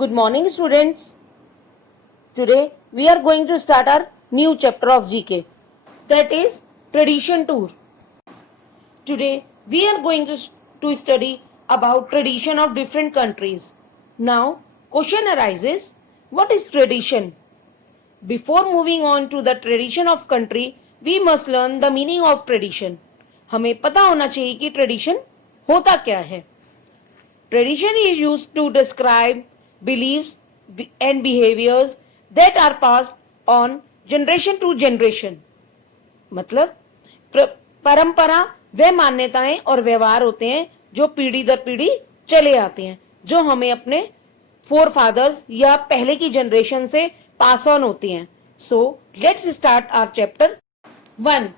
Good morning, students. Today we are going to start our new chapter of GK, that is Tradition Tour. Today we are going to study about tradition of different countries. Now, question arises, what is tradition? Before moving on to the tradition of country, we must learn the meaning of tradition. हमें पता होना चाहिए कि tradition होता क्या है. Tradition is used to describe beliefs and behaviors that are passed on generation to generation. मतलब परंपरा वे मान्यताएं और व्यवहार होते हैं जो पीढ़ी दर पीढ़ी चले आते हैं, जो हमें अपने फोर फादर्स या पहले की जनरेशन से पास ऑन होती हैं. So let's start our chapter 1.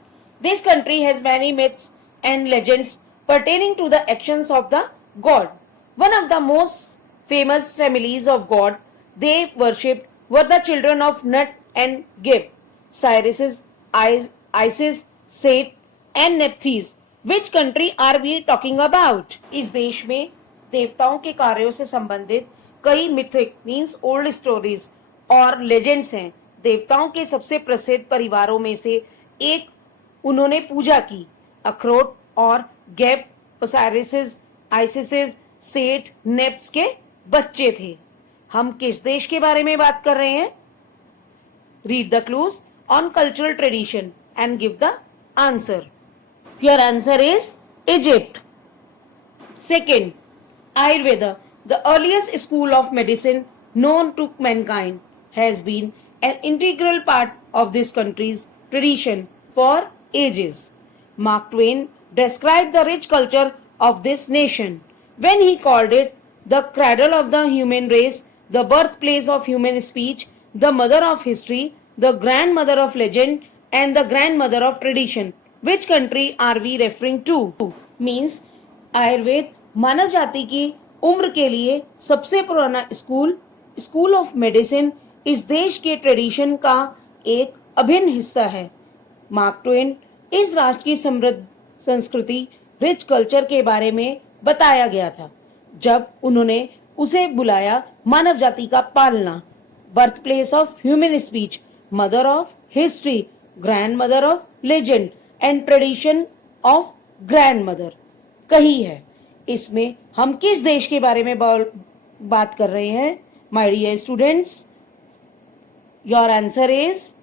This country has many myths and legends pertaining to the actions of the god. One of the most famous families of god they worshipped were the children of Nut and Geb, Cyrus, Isis, Set and Nephthys. Which country are we talking about? इस देश में देवताओं के कार्यों से संबंधित कई mythic means old stories और लेजेंड्स हैं. देवताओं के सबसे प्रसिद्ध परिवारों में से एक उन्होंने पूजा की. अखरोट और गैब ओसाइरिस, आइसिस, सेट, नेप्स के बच्चे थे. हम किस देश के बारे में बात कर रहे हैं? Read the clues on cultural tradition and give the answer. Your answer is Egypt. Second, Ayurveda, the earliest school of medicine known to mankind, has been an integral part of this country's tradition for ages. Mark Twain described the rich culture of this nation when he called it the cradle of the human race, the birthplace of human speech, the mother of history, the grandmother of legend, and the grandmother of tradition. Which country are we referring to? Means Ayurveda मानव जाति की उम्र के लिए सबसे पुराना school of medicine इस देश के ट्रेडिशन का एक अभिन्न हिस्सा है. मार्क ट्वेन इस राष्ट्र की समृद्ध संस्कृति रिच कल्चर के बारे में बताया गया था जब उन्होंने उसे बुलाया मानव जाति का पालना, birth place of human speech, mother of history, grand mother of legend and tradition of grand mother कही है. इसमें हम किस देश के बारे में बात कर रहे हैं? My dear students, your answer is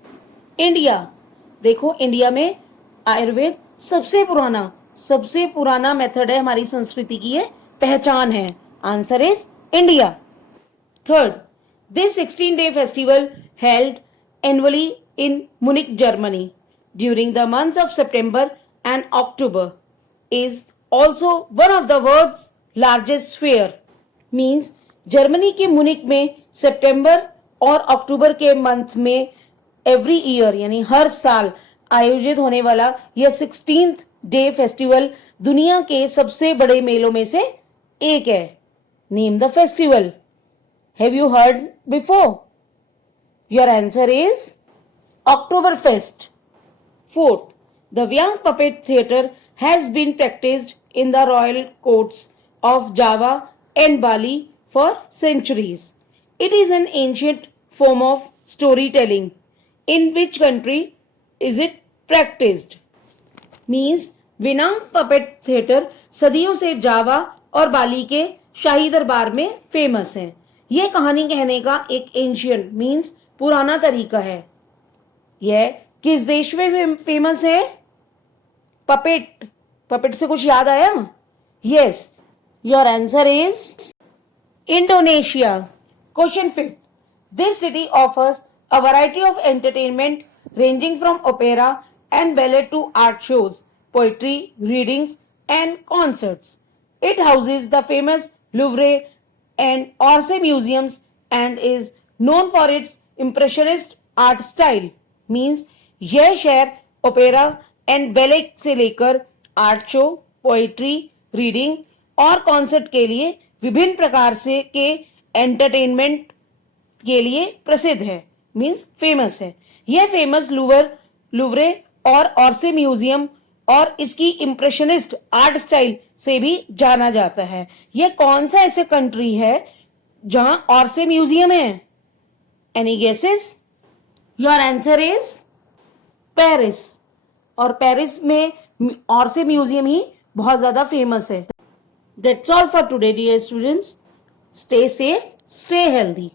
India. देखो, इंडिया में आयुर्वेद सबसे पुराना मेथड है, हमारी संस्कृति की ये पहचान है. Answer is India. Third, this 16-day festival held annually in Munich Germany during the months of September and October is also one of the world's largest fair. Means Germany के मुनिक में सितंबर और अक्टूबर के मंथ में every year यानी हर साल आयोजित होने वाला यह 16th डे फेस्टिवल दुनिया के सबसे बड़े मेलों में से एक है. Name the festival. Have you heard before? Your answer is October fest. Fourth, the wayang puppet theatre has been practiced in the royal courts of Java and Bali for centuries. It is an ancient form of storytelling. In which country is it practiced? Means विनांग puppet theater सदियों से जावा और बाली के शाही दरबार में famous है. यह कहानी कहने का एक एंशियंट मीन्स पुराना तरीका है. यह किस देश में फेमस है? पपेट से कुछ याद आया? Yes, your answer is Indonesia. Question 5. This city offers a variety of entertainment ranging from opera and ballet to art shows, poetry readings and concerts. It houses the famous Louvre and Orsay museums and is known for its impressionist art style. Means यह शहर opera and ballet से लेकर art show, poetry, reading और concert के लिए विभिन्न प्रकार से के एंटरटेनमेंट के लिए प्रसिद्ध है. मीन्स फेमस है. यह फेमस लुवरे और ऑर्से म्यूजियम और इसकी इम्प्रेशनिस्ट आर्ट स्टाइल से भी जाना जाता है. यह कौन सा ऐसे कंट्री है जहां और से म्यूजियम है? Any guesses? Your answer is Paris. और पेरिस में और से म्यूजियम ही बहुत ज्यादा फेमस है। That's all for today dear students. Stay safe, stay healthy.